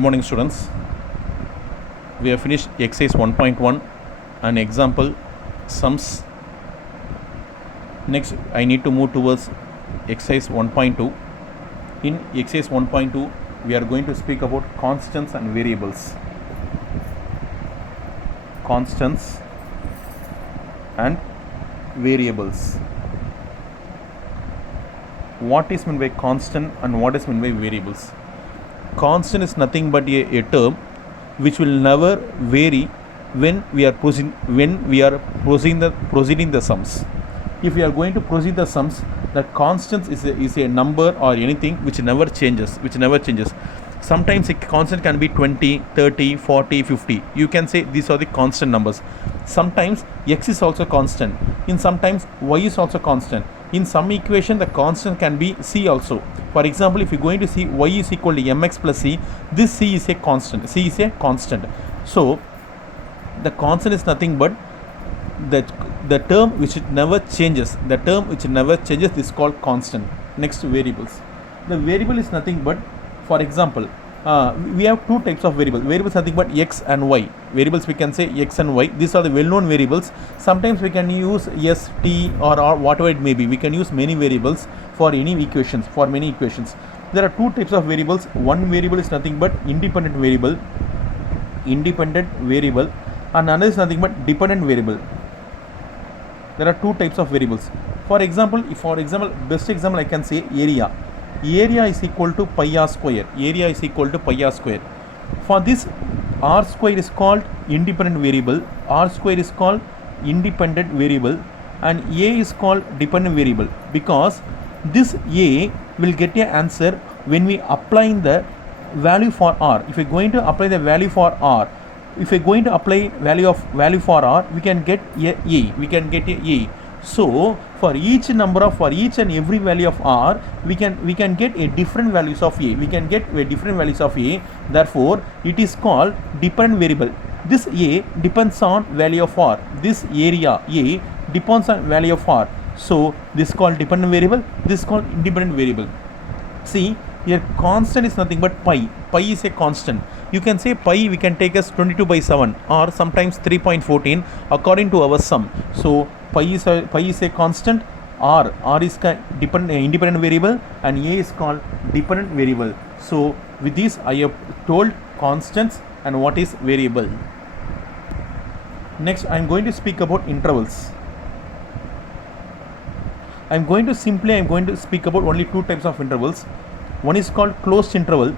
morning, students. We have finished exercise 1.1 and example sums. Next, I need to move towards exercise 1.2. In exercise 1.2, we are going to speak about constants and variables. Constants and variables. What is meant by constant and what is meant by variables? Constant is nothing but a term which will never vary when we are proceeding the sums. If we are going to proceed the sums, the constant is a number or anything which never changes. Sometimes a constant can be 20, 30, 40, 50. You can say these are the constant numbers. Sometimes x is also constant. In sometimes y is also constant. In some equation the constant can be c also. For example, if you are going to see y is equal to mx plus c, this c is a constant. So the constant is nothing but the term which never changes. Is called constant. Next, variables. The variable is nothing but, for example, we have two types of variables. Variables nothing but x and y. Variables we can say x and y. These are the well-known variables. Sometimes we can use s, t or whatever it may be. We can use many variables for many equations. There are two types of variables. One variable is nothing but independent variable, and another is nothing but dependent variable. There are two types of variables. For example, best example I can say area. Area is equal to pi r square. For this, r square is called independent variable, and a is called dependent variable, because this a will get an answer when we apply the value for r. If we are going to apply the value for r, value for r, we can get a. So for each and every value of r, we can get a different values of a. Therefore, it is called dependent variable. This a depends on value of r. This area a depends on value of r. So this is called dependent variable. This is called independent variable. See, here constant is nothing but pi. Pi is a constant. You can say pi we can take as 22/7 or sometimes 3.14 according to our sum. So pi is a constant. R is independent variable, and a is called dependent variable. So with this I have told constants and what is variable. Next, I am going to speak about intervals. I am going to speak about only two types of intervals. One is called closed interval,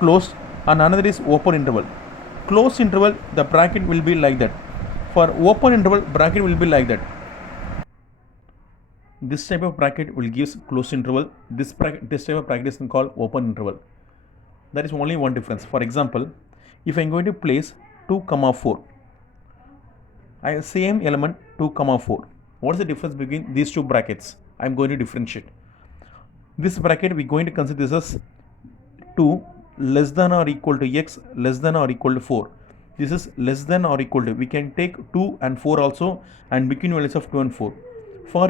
and another is open interval. Closed interval, the bracket will be like that. For open interval, bracket will be like that. This type of bracket will give closed interval. This type of bracket is called open interval. That is only one difference. For example, if I am going to place 2, 4, I have same element 2, 4. What is the difference between these two brackets? I am going to differentiate. This bracket we are going to consider this as 2 less than or equal to x less than or equal to 4. This is less than or equal to. We can take 2 and 4 also, and between values of 2 and 4. For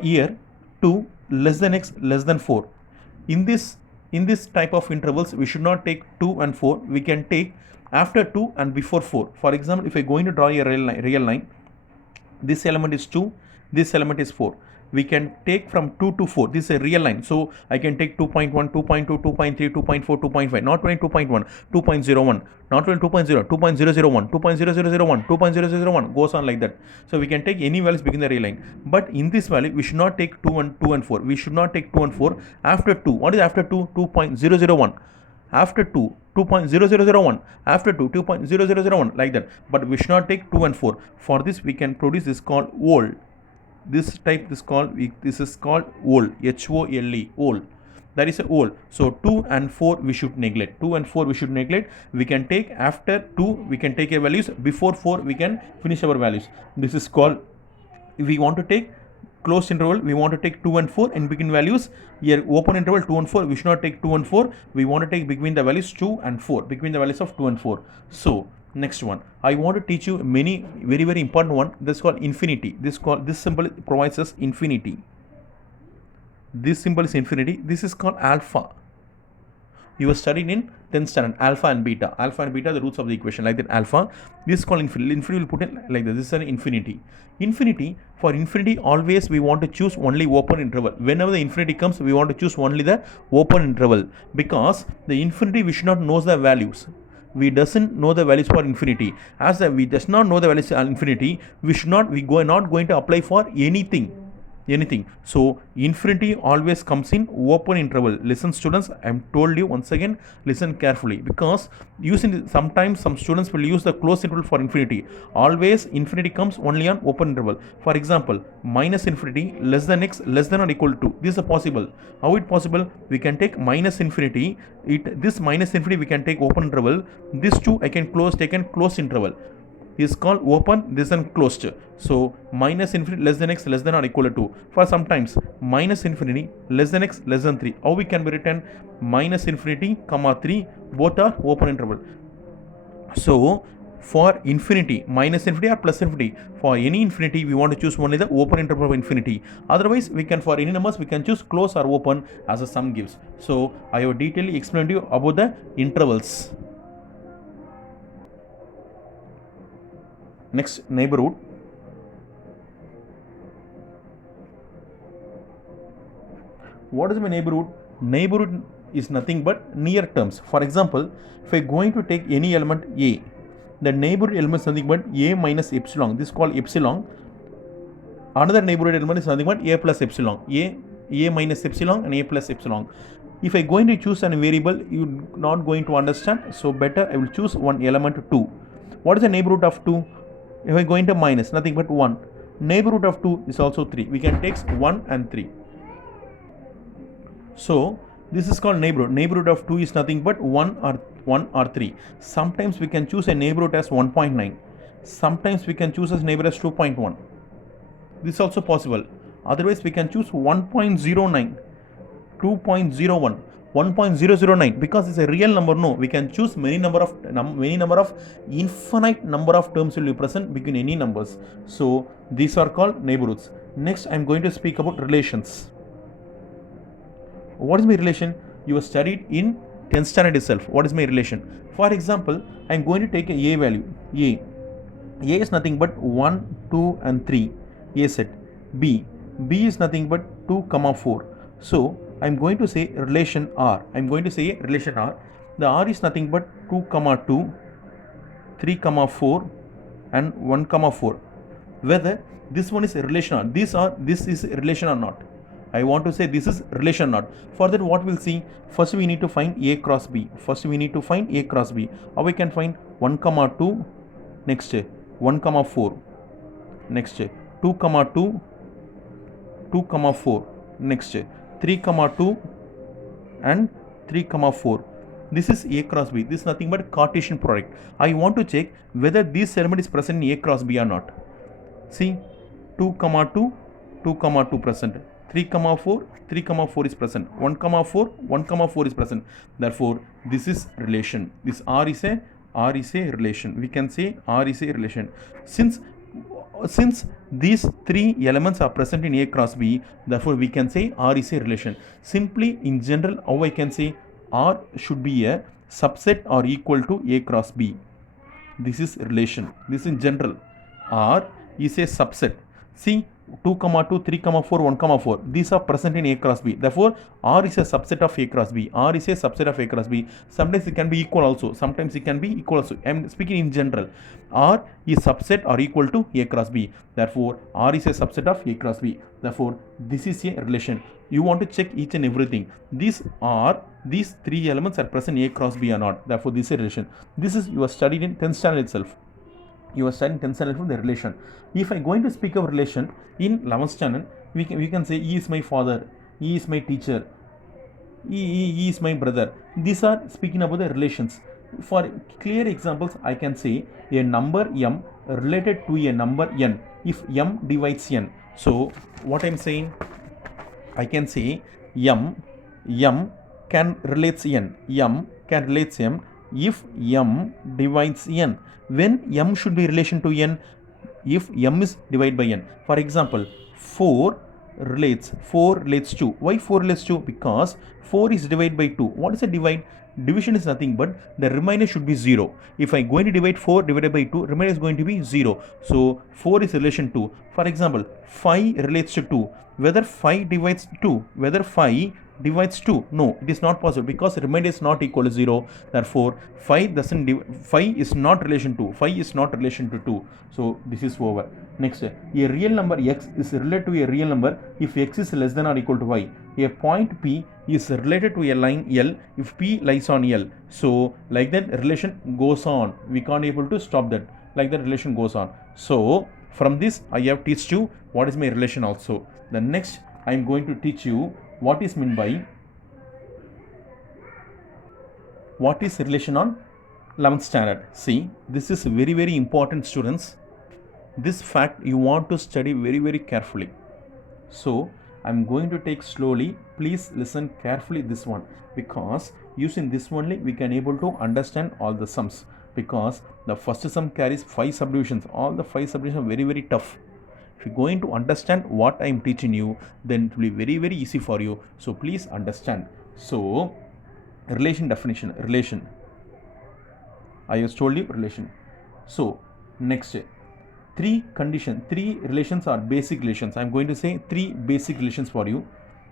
here 2 less than x less than 4. In this type of intervals, we should not take 2 and 4. We can take after 2 and before 4. For example, if I am going to draw a real line, this element is 2, this element is 4. We can take from 2 to 4. This is a real line. So I can take 2.1, 2.2, 2.3, 2.4, 2.5. Not only 2.1, 2.01. Not only 2.0, 2.001, 2.0001, 2.001. Goes on like that. So we can take any values between the real line. But in this value, we should not take 2 and 4. We should not take 2 and 4. After 2. What is after 2? 2.001. After 2, 2.0001. After 2, 2.0001. Like that. But we should not take 2 and 4. For this, we can produce this called whole. This is called whole, H-O-L-E, whole. That is a whole. So 2 and 4 we should neglect. We can take after 2, we can take a values. Before 4, we can finish our values. This is called, if we want to take closed interval, we want to take 2 and 4 in between values. Here open interval 2 and 4, we should not take 2 and 4. We want to take between the values 2 and 4, between the values of 2 and 4. So next one, I want to teach you many very important one. This is called infinity. This symbol provides us infinity. This symbol is infinity. This is called alpha. You were studying in 10th standard, alpha and beta. Alpha and beta are the roots of the equation, like that alpha. This is called infinity. Infinity will put in like this. This is an infinity. Infinity, for infinity, always we want to choose only open interval. Whenever the infinity comes, we want to choose only the open interval, because the infinity we should not know the values. We doesn't know the values for infinity. As we does not know the values for infinity, we not going to apply for anything. So infinity always comes in open interval. Listen students, I am told you once again, listen carefully, because sometimes some students will use the closed interval for infinity. Always infinity comes only on open interval. For example, minus infinity, less than x, less than or equal to. This is possible. How it possible? We can take minus infinity. This minus infinity we can take open interval. This two I can take in closed interval. Is called open, this and closed. So minus infinity less than x less than or equal to 2. For sometimes minus infinity less than x less than 3. How we can be written? Minus infinity comma 3, both are open interval. So for infinity, minus infinity or plus infinity, for any infinity we want to choose only the open interval of infinity. Otherwise we can, for any numbers we can choose close or open as a sum gives. So I have detailedly explained to you about the intervals. Next, neighborhood. What is my neighborhood? Neighborhood is nothing but near terms. For example, if I am going to take any element a, the neighborhood element is nothing but a minus epsilon. This is called epsilon. Another neighborhood element is nothing but a plus epsilon. A minus epsilon and a plus epsilon. If I am going to choose a variable, you are not going to understand. So better I will choose one element 2. What is the neighborhood of 2? If I go into minus, nothing but 1. Neighborhood of 2 is also 3. We can take 1 and 3. So this is called neighborhood. Neighborhood of 2 is nothing but 1 or 3. Sometimes we can choose a neighborhood as 1.9. Sometimes we can choose as neighborhood as 2.1. This is also possible. Otherwise we can choose 1.09, 2.01. 1.009, because it's a real number. No, we can choose many number of infinite number of terms will be present between any numbers. So these are called neighborhoods. Next, I am going to speak about relations. What is my relation? You have studied in 10th standard itself. What is my relation? For example, I am going to take a value. A is nothing but 1, 2 and 3. A set. B is nothing but 2, 4. So I am going to say relation R. The R is nothing but 2, 2, 3, 4 and 1, 4. Whether this one is a relation or this is a relation or not. I want to say this is relation or not. For that, what we'll see? First we need to find A cross B. How we can find 1, 2, next 1, 4, next 2, 2, 2, 4, next 3, 2 and 3, 4. This is A cross B. This is nothing but Cartesian product. I want to check whether this element is present in A cross B or not. See, 2, 2, 2, present. 3, 4, 3, 4 is present. 1, 4, 1, 4 is present. Therefore, this is relation. This R is a relation. We can say R is a relation. Since these three elements are present in A cross B, therefore we can say R is a relation. Simply in general, how I can say R should be a subset or equal to A cross B. This is relation. This in general. R is a subset. See, 2, 2, 3, 4, 1, 4. These are present in A cross B. Therefore, R is a subset of A cross B. Sometimes it can be equal also. I am speaking in general. R is subset or equal to A cross B. Therefore, R is a subset of A cross B. Therefore, this is a relation. You want to check each and everything. These three elements are present in A cross B or not. Therefore, this is a relation. This is you are studied in 10th standard itself. You are studying 10th standard from the relation. If I am going to speak of relation in 11th standard, we can say E is my father, E is my teacher, E is my brother. These are speaking about the relations. For clear examples, I can say a number m related to a number n if m divides n. So what I am saying, I can say m can relate n. M can relate m if m divides n. When m should be relation to n? If m is divided by n. For example, 4 relates 4 relates to. Why 4 relates to? Because 4 is divided by 2. What is a divide? Division is nothing but the remainder should be 0. If I am going to divide 4 divided by 2, remainder is going to be 0. So 4 is relation to. For example, 5 relates to 2. Whether 5 divides 2, whether 5 divides 2, no, it is not possible because remainder is not equal to 0. Therefore 5 is not relation to 5 is not relation to 2. So this is over. Next, a real number x is related to a real number if x is less than or equal to y. A point P is related to a line L if P lies on L. So like that relation goes on. We can't able to stop that. Like that relation goes on. So from this I have teach you what is my relation also. The next I am going to teach you what is meant by what is relation on 11th standard. See, this is very important, students. This fact you want to study very carefully. So I'm going to take slowly. Please listen carefully this one, because using this only we can able to understand all the sums, because the first sum carries 5 subdivisions. All the 5 subdivisions are very tough. If you're going to understand what I am teaching you, then it will be very easy for you. So please understand. So relation definition, relation, I have told you relation. So next, three relations are basic relations. I am going to say 3 basic relations for you.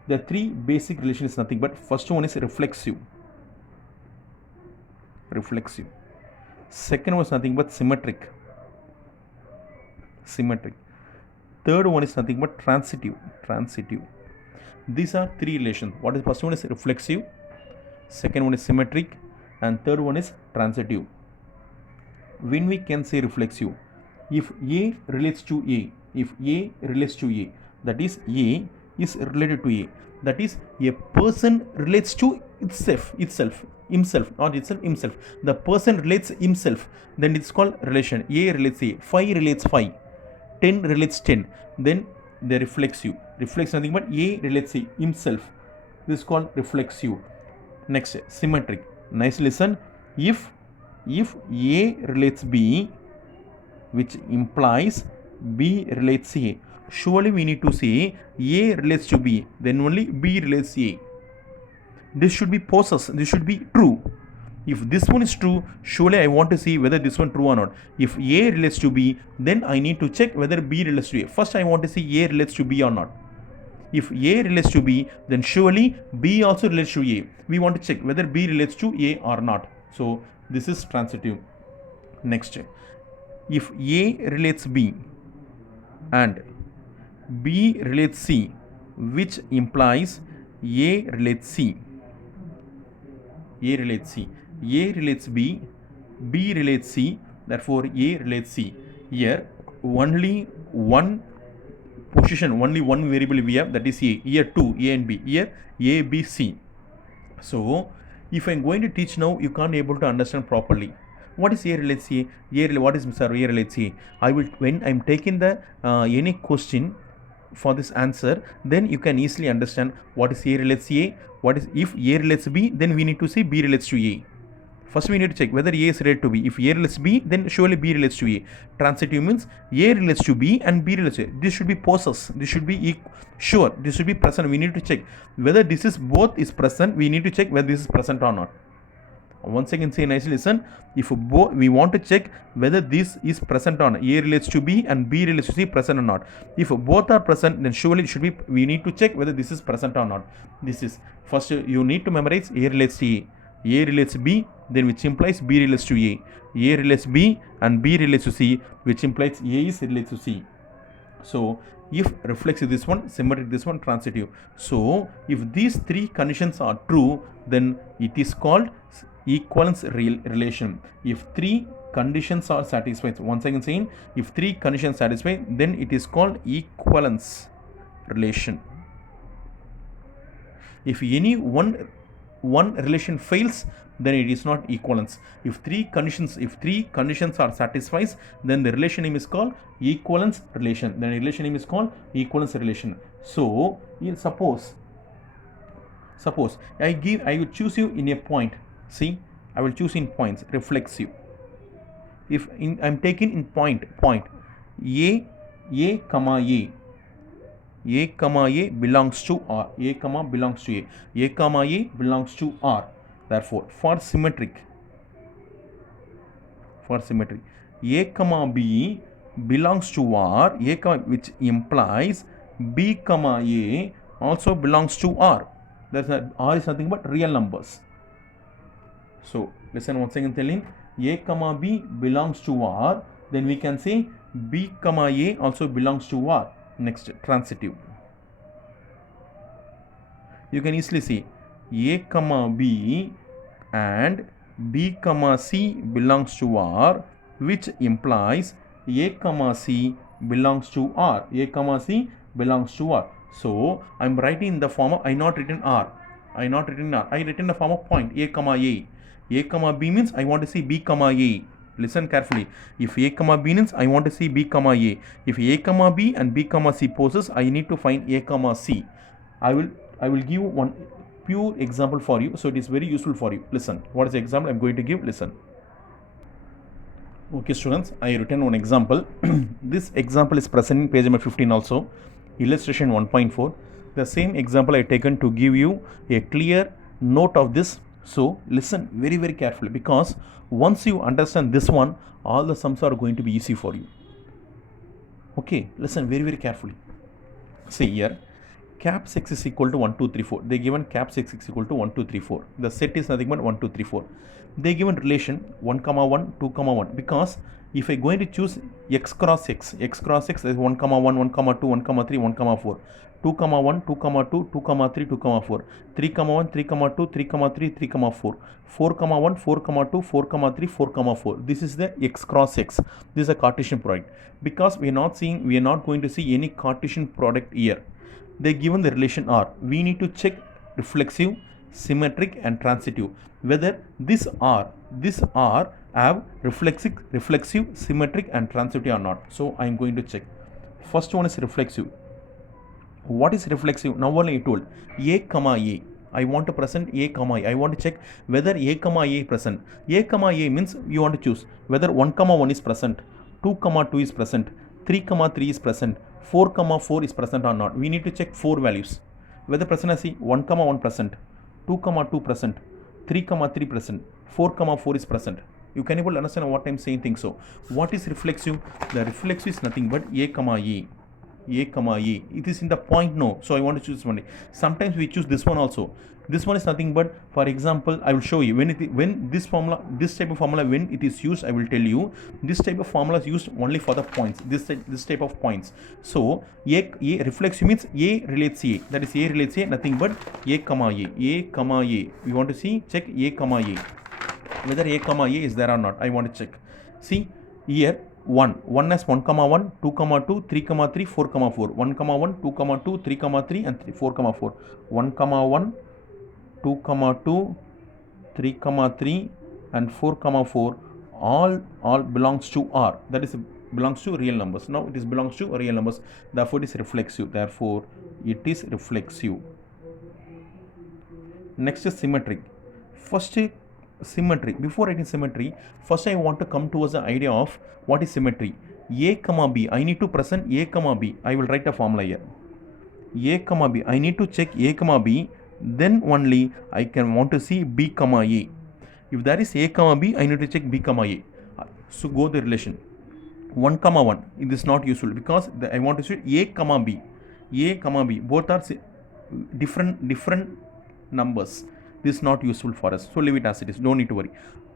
The 3 basic relations is nothing but first one is reflexive. Second one is nothing but symmetric. Third one is nothing but transitive. These are 3 relations. What is first one is reflexive, second one is symmetric, and third one is transitive. When we can say reflexive, if A relates to A, that is A is related to A, that is a person relates to himself, the person relates himself, then it's called relation. A relates A, 5 relates 5, 10 relates 10, then they reflexive. Nothing but A relates himself. This is called reflexive. Next, symmetric. Nice, listen. If A relates B, which implies B relates A, surely we need to say A relates to B, then only B relates A. This should be possessed. This should be true. If this one is true, surely I want to see whether this one true or not. If A relates to B, then I need to check whether B relates to A. First, I want to see A relates to B or not. If A relates to B, then surely B also relates to A. We want to check whether B relates to A or not. So this is transitive. Next, if A relates B and B relates C, which implies A relates C. A relates B, B relates C, therefore A relates C. Here only one position, only one variable we have, that is A. Here 2, A and B. Here A, B, C. So if I am going to teach now, you can't able to understand properly. What is A relates A? What is A relates A? I will, when I am taking the any question for this answer, then you can easily understand what is A relates A. What is, if A relates B, then we need to say B relates to A. First we need to check whether A is related to B. If A relates B, then surely B relates to A. Transitive means A relates to B and B relates to A. This should be possessed. This should be sure. This should be present. We need to check whether this is both is present. We need to check whether this is present or not. Once again, say nicely, listen. If both, we want to check whether this is present or not. A relates to B and B relates to C, present or not. If both are present, then surely it should be, we need to check whether this is present or not. This is, first you need to memorize A relates to A. A relates B, then which implies B relates to A. A relates B and B relates to C, which implies A is relates to C. So if reflexive this one, symmetric this one, transitive. So if these 3 conditions are true, then it is called equivalence relation. If 3 conditions are satisfied, once again saying, if 3 conditions satisfy, then it is called equivalence relation. If any one relation fails, then it is not equivalence. If 3 conditions are satisfied, then the relation name is called equivalence relation. Then relation name is called equivalence relation. So suppose I will choose you in a point. See, I will choose in points, reflexive. If I am taking in point A, comma A, A comma A belongs to R. A comma belongs to A. A comma A belongs to R. Therefore, for symmetric, A comma B belongs to R, A comma, which implies B comma A also belongs to R. R is nothing but real numbers. So listen once again telling, A comma B belongs to R, then we can say B comma A also belongs to R. Next, transitive. You can easily see A comma B and B comma C belongs to R, which implies A comma C belongs to R. A comma C belongs to R. So I am writing in the form of, I not written R. I written the form of point A comma A. A comma B means I want to see B comma A. Listen carefully. If A comma B means I want to see B comma A. If A comma B and B comma C poses, I need to find A comma C. I will give one pure example for you, so it is very useful for you. Listen, what is the example I am going to give? Listen. Okay students, I written one example. This example is present in page number 15 also, illustration 1.4. The same example I taken to give you a clear note of this. So listen very very carefully, because once you understand this one, all the sums are going to be easy for you. Okay, listen very very carefully. See here, caps x is equal to 1, 2, 3, 4. They given caps x is equal to 1, 2, 3, 4. The set is nothing but 1, 2, 3, 4. They given relation 1, 1, 2, 1, because if I going to choose x cross x is 1, 1, 1, 2, 1, 3, 1, 4. 2, 1, 2, 2, 2, 3, 2, 4. 3, 1, 3, 2, 3, 3, 3, 4. 4, 1, 4, 2, 4, 3, 4, 4. This is the x cross x. This is a Cartesian product. Because we are not going to see any Cartesian product here. They given the relation R. We need to check reflexive, symmetric and transitive, whether this R have reflexive, symmetric and transitive or not. So I am going to check. First one is reflexive. What is reflexive? Now only I told A comma A. I want to present A comma A. I want to check whether A comma A is present. A comma A means you want to choose whether 1 comma 1 is present, 2 comma 2 is present, 3 comma 3 is present, 4 comma 4 is present or not. We need to check 4 values. Whether present as 1 comma 1 present, 2 comma 2 present, 3 comma 3 present, 4 comma 4 is present. You can able to understand what I am saying. Think so. What is reflexive? The reflexive is nothing but A comma A. A comma A. It is in the point no. So I want to choose one. Sometimes we choose this one also. This one is nothing but, for example, I will show you when this type of formula when it is used. I will tell you this type of formula is used only for the points. This type of points. So A reflexive means A relates A. That is A relates A. Nothing but A comma A. A comma A. We want to see check A comma A. Whether A comma A is there or not. I want to check. See here. 1 as 1 comma 1, 2 comma 2, 3 comma 3, 4 comma 4. 1 comma 1, 2 comma 2, 3 comma 3 and 4 comma 4. 1 comma 1, 2 comma 2, 3 comma 3 and 4 comma 4 all belongs to R. That is belongs to real numbers. Now it is belongs to real numbers. Therefore it is reflexive. Therefore it is reflexive. Next is symmetric. First symmetry. Before writing symmetry, first I want to come towards the idea of what is symmetry. A comma B. I need to present A comma B. I will write a formula here. A comma B. I need to check A comma B. Then only I can want to see B comma A. If there is A comma B, I need to check B comma A. So go the relation. 1 comma 1. It is not useful because I want to see A comma B. A comma B. Both are different numbers. This is not useful for us. So leave it as it is. Don't need to worry.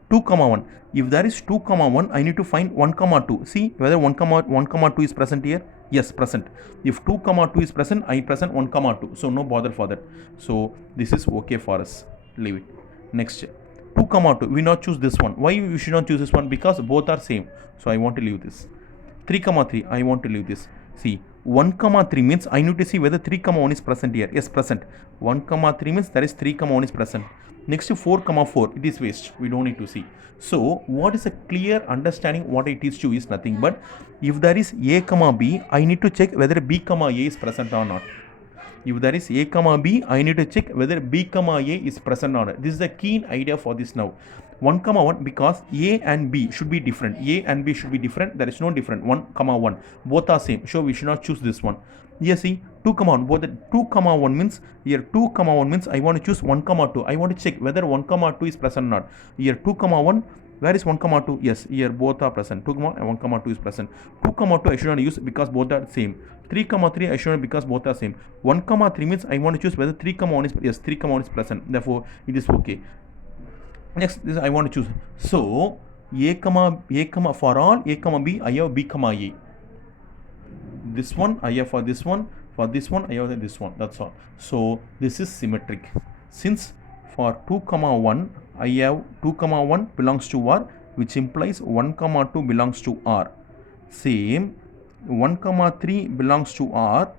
2 comma 1. If there is 2 comma 1, I need to find 1 comma 2. See whether 1 comma 2 is present here. Yes, present. If 2 comma 2 is present, I present 1 comma 2. So no bother for that. So this is okay for us. Leave it. Next. 2 comma 2. We not choose this one. Why we should not choose this one? Because both are same. So I want to leave this. 3 comma 3. I want to leave this. See. 1 comma 3 means I need to see whether 3 comma 1 is present here. Yes, present. 1 comma 3 means there is 3 comma 1 is present. Next to 4 comma 4, it is waste. We don't need to see. So what is a clear understanding what I teach you is nothing but if there is A comma B, I need to check whether B comma A is present or not. If there is a comma b, I need to check whether b comma a is present or not. This is the key idea for this now. 1 comma 1, because a and b should be different. A and b should be different. There is no different. 1 comma 1, both are same. So we should not choose this one. Here see 2 comma 1, both the 2 comma 1 means, here 2 comma 1 means I want to choose 1 comma 2. I want to check whether 1 comma 2 is present or not. Here 2 comma 1, where is 1 comma 2? Yes, here both are present. 2 comma 1 comma 2 is present. 2 comma 2 I should not use because both are same. 3 comma 3 I should not, because both are same. 1 comma 3 means I want to choose whether 3 comma 1 is, yes, 3 comma 1 is present. Therefore it is okay. Next, this I want to choose. So a comma for all a comma b, I have b comma a. This one I have for this one. For this one I have this one. That's all. So this is symmetric. Since for 2 comma 1 I have 2 comma 1 belongs to R, which implies 1 comma 2 belongs to R. Same 1 comma 3 belongs to R.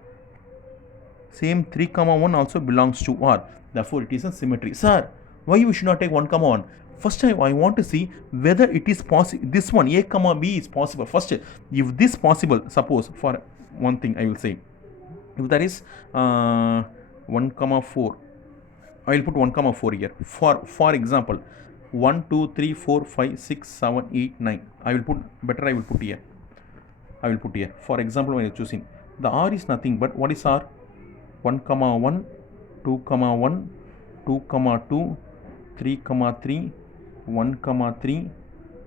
Same 3 comma 1 also belongs to R. Therefore it is a symmetry. Sir, why you should not take 1 comma 1? First I want to see whether it is possible. This one a comma b is possible. First, if this possible, suppose for one thing I will say, if there is 1 comma 4, I will put 1 comma 4 here. For example, 1 2 3 4 5 6 7 8 9, I will put, better I will put here. I will put here. For example, when you are choosing, the R is nothing but what is R? 1 comma 1, 2 comma 1, 2 comma 2, 3 comma 3, 1 comma 3,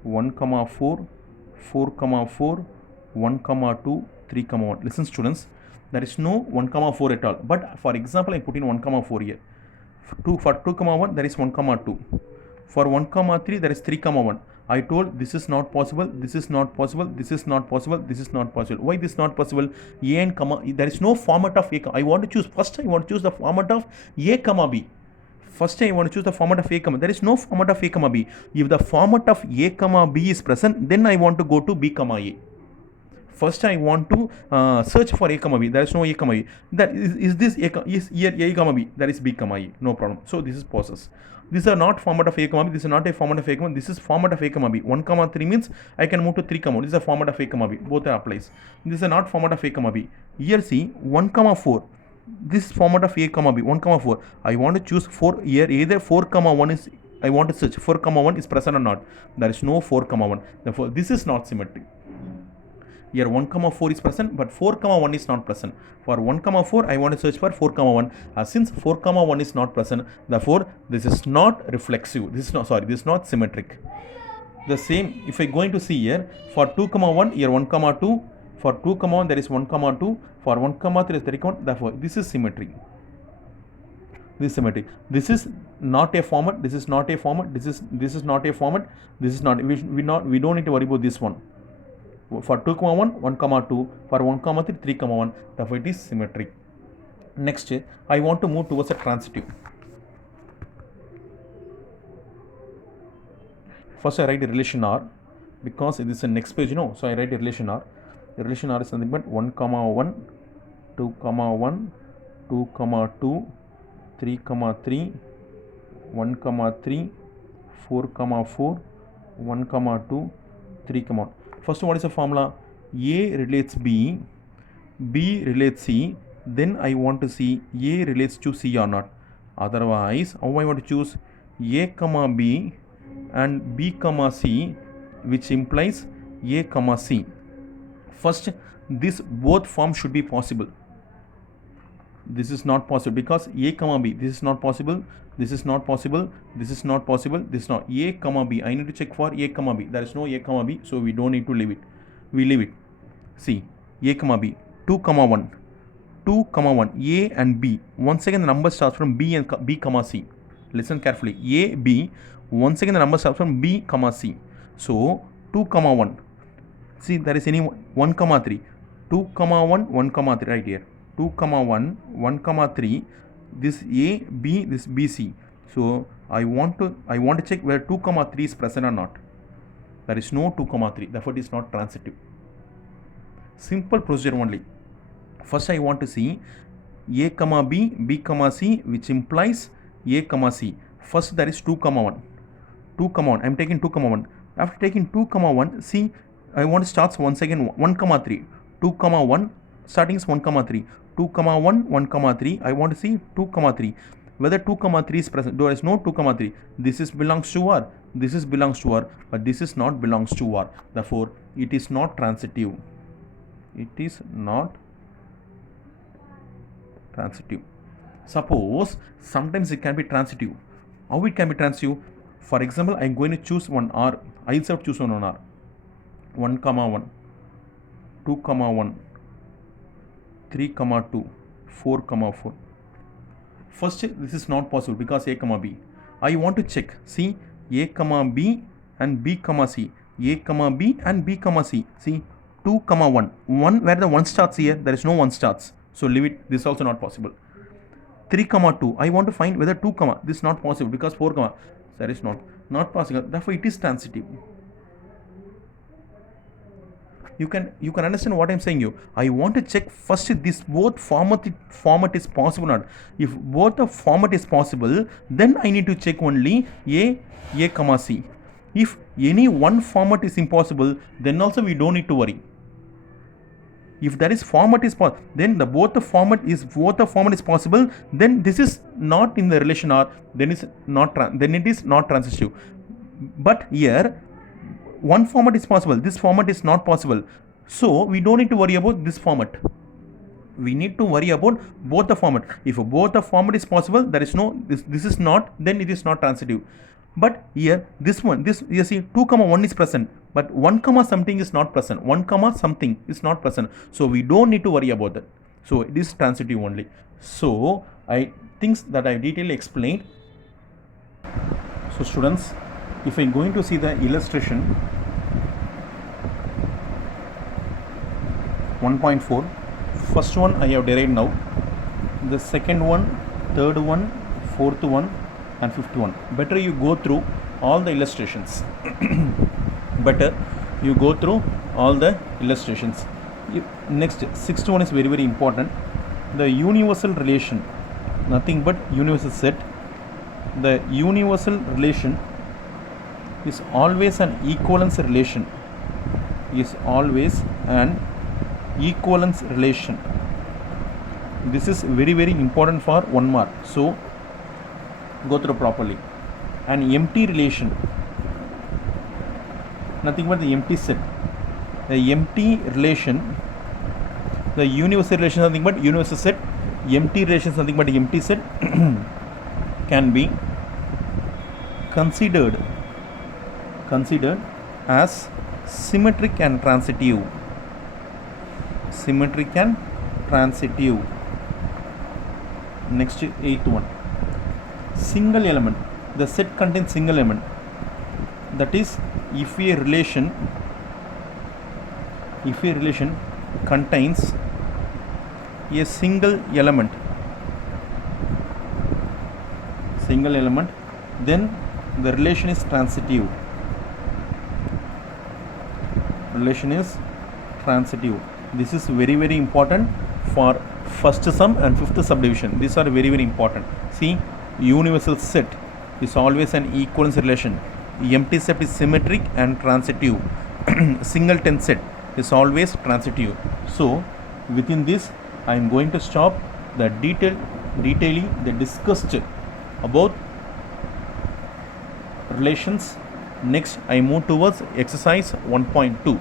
1 comma 4, 4 comma 4, 1 comma 2, 3 comma 1. Listen students, there is no 1 comma 4 at all. But for example, I put in 1 comma 4 here. For 2 comma 1, there is 1 comma 2. For 1 comma 3, there is 3 comma 1. I told this is not possible, this is not possible, this is not possible, this is not possible. Why this is not possible? A and comma, there is no format of a. I want to choose, first I want to choose the format of a comma b. First I want to choose the format of a comma. There is no format of a comma b. If the format of a comma b is present, then I want to go to b comma a. First I want to search for a comma b. There is no a comma b. That is this is here a comma b. There is b comma a. No problem. So this is process. These are not format of a comma b. This is not a format of a comma. This is format of a comma b. 1 comma 3 means I can move to 3 comma. This is a format of a comma b. Both applies. This is not format of a comma b. Here see 1 comma 4. This format of a comma b. 1 comma 4. I want to choose 4 here. Either 4 comma 1 is, I want to search 4 comma 1 is present or not. There is no 4 comma 1. Therefore this is not symmetric. Here 1 comma 4 is present, but 4 comma 1 is not present. For 1 comma 4, I want to search for 4 comma 1. Since 4 comma 1 is not present, therefore this is not reflexive. This is not symmetric. The same, if I going to see here, for 2 comma 1, here 1 comma 2. For 2 comma 1, there is 1 comma 2. For 1 comma 3 is 3 comma. Therefore this is symmetry. This is symmetry. This is not a format. This is not a format. This is not a format. This is not. We don't need to worry about this one. For 2 comma 1, 1 comma 2, for 1 comma 3, 3 comma 1, therefore it is symmetric. Next, I want to move towards a transitive. First I write a relation R, because this is the next page, so I write a relation R. The relation R is nothing but 1 comma 1, 2 comma 1, 2 comma 2, 3 comma 3, 1 comma 3, 4 comma 4, 1 comma 2, 3 comma 1. First, what is the formula? A relates B, B relates C, then I want to see A relates to C or not. Otherwise, how I want to choose A comma B and B comma C, which implies A comma C. First, this both forms should be possible. This is not possible because A comma B, this is not possible, this is not possible, this is not possible, this is not. A comma B, I need to check for A comma B. There is no A comma B, so we don't need to leave it. We leave it. See, A comma B, 2 comma 1, 2 comma 1, A and B. Once again the number starts from B and B comma C. Listen carefully. A, B, once again the number starts from B comma C. So 2 comma 1. See, there is any 1 comma 3. 2 comma 1, 1 comma 3 right here. 2 comma 1, 1 comma 3, this A, B, this B, C. So I want to check whether 2 comma 3 is present or not. There is no 2 comma 3, therefore it is not transitive. Simple procedure only. First I want to see A comma B, B comma C, which implies A comma C. First there is 2 comma 1. 2 comma 1, I am taking 2 comma 1. After taking 2 comma 1, see, I want to start once again 1 comma 3. 2 comma 1, starting is 1 comma 3. 2 comma 1, 1 comma 3. I want to see 2 comma 3. Whether 2 comma 3 is present. There is no 2 comma 3. This is belongs to R. This is belongs to R. But this is not belongs to R. Therefore, it is not transitive. It is not transitive. Suppose sometimes it can be transitive. How it can be transitive? For example, I am going to choose one R. I will choose one R. 1 comma 1, 2 comma 1, 3 comma 2, 4 comma 4. First, this is not possible because A comma B. I want to check. See, A comma B and B comma C. A comma B and B comma C. See, 2 comma 1. 1 where the 1 starts here, there is no 1 starts. So leave it. This is also not possible. 3 comma 2. I want to find whether 2 comma. This is not possible because 4 comma. There is not possible. Therefore, it is transitive. You can understand what I am saying you. I want to check first this both format is possible or not. If both the format is possible, then I need to check only A comma C. If any one format is impossible, then also we don't need to worry. If there is format is possible, then both the format is possible, then this is not in the relation R, then it is not transitive. But here one format is possible, this format is not possible. So we don't need to worry about this format. We need to worry about both the format. If both the format is possible, there is no this is not, then it is not transitive. But here this you see 2 comma 1 is present, but 1 comma something is not present. 1 comma something is not present. So we don't need to worry about that. So it is transitive only. So I things that I detailedly explained. So students, if I am going to see the illustration 1.4, first one I have derived now, the second one, third one, fourth one and fifth one. Better you go through all the illustrations. Better you go through all the illustrations. Next, sixth one is very, very important. The universal relation, nothing but universal set. The universal relation is always an equivalence relation. Is always an equivalence relation. This is very, very important for 1 mark. So go through properly. An empty relation, nothing but the empty set. The empty relation, the universal relation, nothing but universal set. Empty relation, nothing but empty set. Can be considered as symmetric and transitive. Symmetric and transitive. Next, eighth one. Single element. The set contains single element. That is, if a relation contains a single element, then the relation is transitive. Relation is transitive. This is very, very important for first sum and fifth subdivision. These are very, very important. See, universal set is always an equivalence relation. Empty set is symmetric and transitive. Singleton set is always transitive. So within this I am going to stop the detailing the discussed about relations. Next I move towards exercise 1.2.